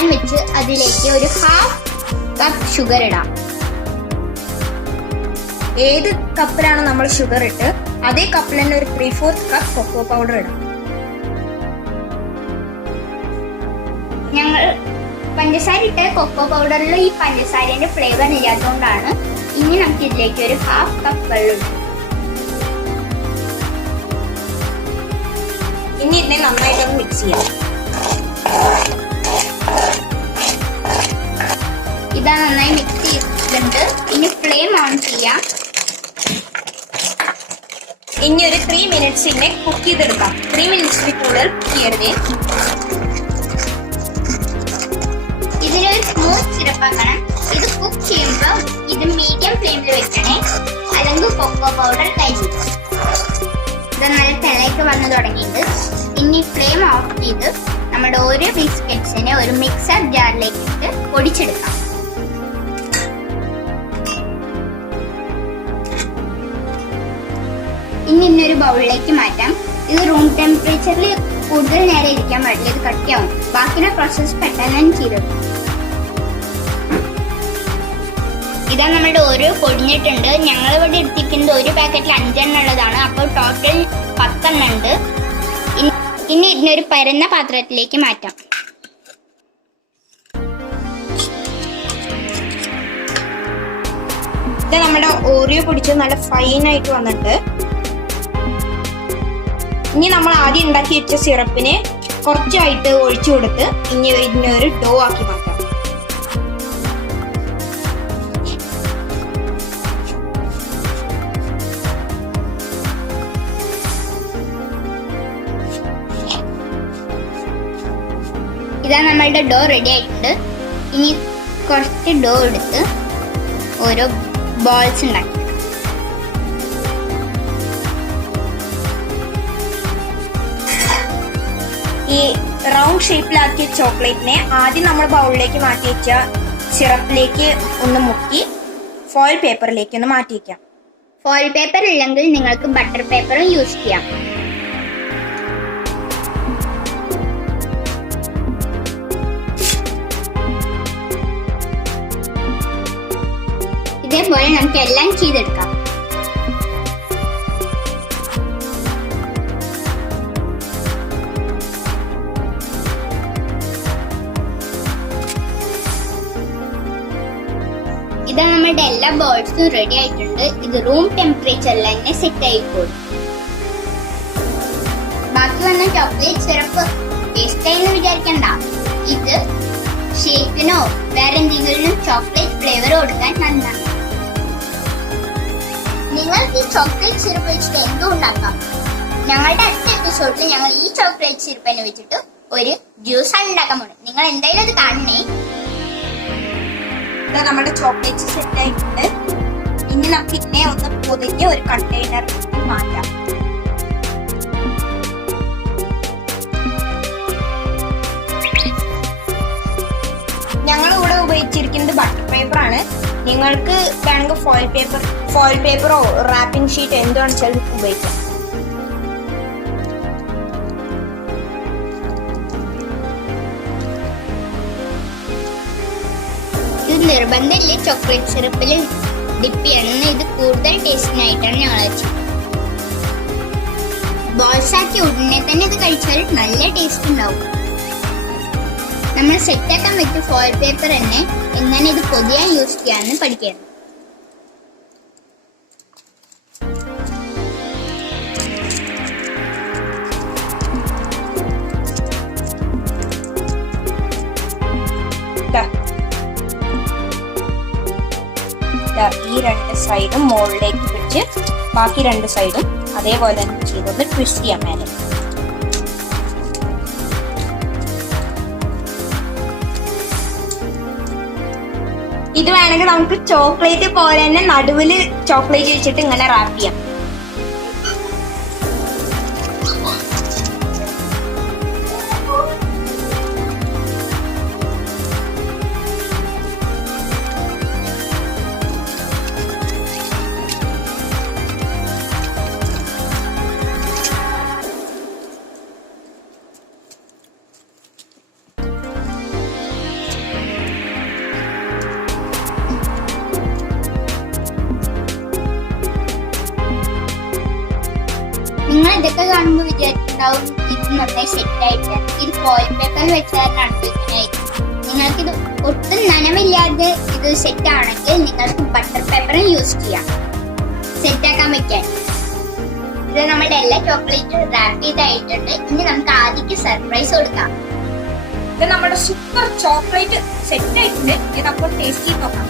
Pan വെച്ച് അതിലേക്ക് ഒരു 1/2 കപ്പ് ഷുഗർ ഇടാം. ഏത് കപ്പിലാണ് നമ്മൾ ഷുഗർ ഇട്ട് അതേ കപ്പിൽ തന്നെ ഒരു 3/4 കപ്പ് കൊക്കോ പൗഡർ ഇടാം. ഞങ്ങൾ പഞ്ചസാര ഇട്ട കൊക്കോ പൗഡറിൽ ഈ പഞ്ചസാരന്റെ ഫ്ലേവർ ഇല്ലാത്തതുകൊണ്ടാണ്. ഇനി നമുക്ക് ഇതിലേക്ക് ഒരു 1/2 കപ്പ് വെള്ളം ഇടാം. ഇനി ഇതിനെ നന്നായിട്ടൊന്ന് മിക്സ് ചെയ്യാം. ഇതാ നന്നായി മിക്സ് ചെയ്തിട്ടുണ്ട്. ഇനി ഫ്ലെയിം ഓൺ ചെയ്യാം. ഇനി ഒരു 3 മിനിറ്റ്സ് ഇതിനെ കുക്ക് ചെയ്തെടുക്കാം. 3 മിനിറ്റ്സിൽ കൂടുതൽ കുക്ക് ചെയ്യരുതേ. ഇതിലൊരു സ്മൂത്ത് സിറപ്പാക്കണം. ഇത് കുക്ക് ചെയ്യുമ്പോൾ ഇത് മീഡിയം ഫ്ലെയിമിൽ വെക്കണേ, അല്ലെങ്കിൽ കൊക്കോ പൗഡർ കരിയും. ഇത് നല്ല തിളയ്ക്ക് വന്നു തുടങ്ങിയിട്ട് ഇനി ഫ്ലെയിം ഓഫ് ചെയ്ത് നമ്മുടെ ഓരോ ബിസ്ക്കറ്റ്സിനെ ഒരു മിക്സർ ജാറിലേക്ക് ഇട്ട് പൊടിച്ചെടുക്കാം. ഇനി ഇന്നൊരു ബൗളിലേക്ക് മാറ്റാം. ഇത് റൂം ടെമ്പറേച്ചറിൽ കൂടുതൽ നേരം ഇരിക്കാൻ പാടില്ല, ഇത് കട്ടിയാവും. ബാക്കിയുള്ള പ്രോസസ് പെട്ടെന്ന് ചെയ്തെടുക്കും. ഇതാ നമ്മുടെ ഓരോ പൊടിഞ്ഞിട്ടുണ്ട്. ഞങ്ങൾ ഇവിടെ എടുത്തിരിക്കുന്നത് ഒരു പാക്കറ്റിൽ 5 എണ്ണം ഉള്ളതാണ്. അപ്പോൾ ടോട്ടൽ 10 എണ്ണം ഉണ്ട്. ഇനി ഇതിനൊരു പരന്ന പാത്രത്തിലേക്ക് മാറ്റാം. ഇത് നമ്മുടെ ഓറിയോ പൊടിച്ചത് നല്ല ഫൈൻ ആയിട്ട് വന്നിട്ടുണ്ട്. ഇനി നമ്മൾ ആദ്യം ഉണ്ടാക്കി വെച്ച സിറപ്പിനെ കുറച്ചായിട്ട് ഒഴിച്ചു കൊടുത്ത് ഇനി ഇതിനൊരു ഡോ ആക്കി മാറ്റാം. ഇതാ നമ്മളുടെ ഡോ റെഡി ആയിട്ടുണ്ട്. ഇനി കുറച്ച് ഡോ എടുത്ത് ഓരോ ബോൾസ് ഉണ്ടാക്കി. ഈ റൗണ്ട് ഷേപ്പിലാക്കിയ ചോക്ലേറ്റിനെ ആദ്യം നമ്മൾ ബൗളിലേക്ക് മാറ്റി വെച്ച സിറപ്പിലേക്ക് ഒന്ന് മുക്കി ഫോയിൽ പേപ്പറിലേക്ക് ഒന്ന് മാറ്റി വയ്ക്കാം. ഫോയിൽ പേപ്പർ ഇല്ലെങ്കിൽ നിങ്ങൾക്ക് ബട്ടർ പേപ്പറും യൂസ് ചെയ്യാം. ഇതേപോലെ നമുക്ക് എല്ലാം ചെയ്തെടുക്കാം. ഇതാ നമ്മുടെ എല്ലാ ബോൾസും റെഡി ആയിട്ടുണ്ട്. ഇത് റൂം ടെമ്പറേച്ചറിൽ തന്നെ സെറ്റ് ആയിക്കോളും. ബാക്കി വന്ന ചോക്ലേറ്റ് സിറപ്പ് വേസ്റ്റ് ആയെന്ന് വിചാരിക്കണ്ട. ഇത് ഷേക്കിനോ വേറെ എന്തെങ്കിലും ചോക്ലേറ്റ് ഫ്ലേവർ കൊടുക്കാൻ നന്നാണ്. നിങ്ങൾക്ക് ഈ ചോക്ലേറ്റ് സിറപ്പ് വെച്ചിട്ട് എന്തും ഉണ്ടാക്കാം. ഞങ്ങളുടെ അടുത്ത എപ്പിസോഡിൽ ഞങ്ങൾ ഈ ചോക്ലേറ്റ് സിറപ്പിനെ വെച്ചിട്ട് ഒരു ജ്യൂസാണ് ഉണ്ടാക്കാൻ പോകുന്നത്. നിങ്ങൾ എന്തായാലും അത് കാണണേ. നമ്മുടെ ചോക്ലേറ്റ് സെറ്റ് ആയിട്ടുണ്ട്. ഇനി നമുക്ക് ഇതിനെ ഒന്ന് പൊതിഞ്ഞ് ഒരു കണ്ടെയ്നറിലേക്ക് മാറ്റാം. ഞങ്ങൾ ഇവിടെ ഉപയോഗിച്ചിരിക്കുന്നത് ബട്ടർ പേപ്പർ ആണ്. നിങ്ങൾക്ക് വേണമെങ്കിൽ ഫോയിൽ പേപ്പറോ റാപ്പിംഗ് ഷീറ്റ് എന്താണ് വെച്ചാൽ ഉപയോഗിക്കാം. ഇത് നിർബന്ധമില്ല ചോക്ലേറ്റ് സിറപ്പിൽ ഡിപ്പ് ചെയ്യണം. ഇത് കൂടുതൽ ടേസ്റ്റിനായിട്ടാണ് ഞങ്ങൾ വെച്ചത്. ബോൾസ് ആക്കി ഉടനെ തന്നെ ഇത് കഴിച്ചാൽ നല്ല ടേസ്റ്റ് ഉണ്ടാവും. നമ്മൾ സെറ്റാക്കാൻ പറ്റിയ ഫോയിൽ പേപ്പർ തന്നെ എങ്ങനെ ഇത് പൊതിയാൻ യൂസ് ചെയ്യാമെന്ന് പഠിക്കണം. ഈ 2 സൈഡും മുകളിലേക്ക് പിടിച്ച് ബാക്കി 2 സൈഡും അതേപോലെ തന്നെ ചെയ്തൊന്ന് ട്വിസ്റ്റ് ചെയ്യാൻ മേലെ. ഇത് വേണമെങ്കിൽ നമുക്ക് ചോക്ലേറ്റ് പോലെ തന്നെ നടുവില് ചോക്ലേറ്റ് വെച്ചിട്ട് ഇങ്ങനെ റാപ്പ് ചെയ്യാം. നിങ്ങൾ ഇതൊക്കെ കാണുമ്പോൾ വിചാരിച്ചിട്ടുണ്ടാവും ഇത് നന്നായി സെറ്റ് ആയിട്ട് ഇത് ഫോയിൽ പേപ്പറിൽ വെച്ചാലാണ് നിങ്ങൾക്കിത് ഒട്ടും നനവില്ലാതെ ഇത് സെറ്റ് ആണെങ്കിൽ നിങ്ങൾക്ക് ബട്ടർ പേപ്പറും യൂസ് ചെയ്യാം സെറ്റ് ആക്കാൻ വെക്കാൻ. ഇത് നമ്മുടെ എല്ലാ ചോക്ലേറ്റും റാപ്പ് ചെയ്തായിട്ടുണ്ട്. ഇനി നമുക്ക് ആദ്യക്ക് സർപ്രൈസ് കൊടുക്കാം. ഇത് നമ്മുടെ സൂപ്പർ ചോക്ലേറ്റ് സെറ്റ് ആയിട്ടുണ്ട്. ഇത് അപ്പോൾ ടേസ്റ്റ് ചെയ്ത് നോക്കാം.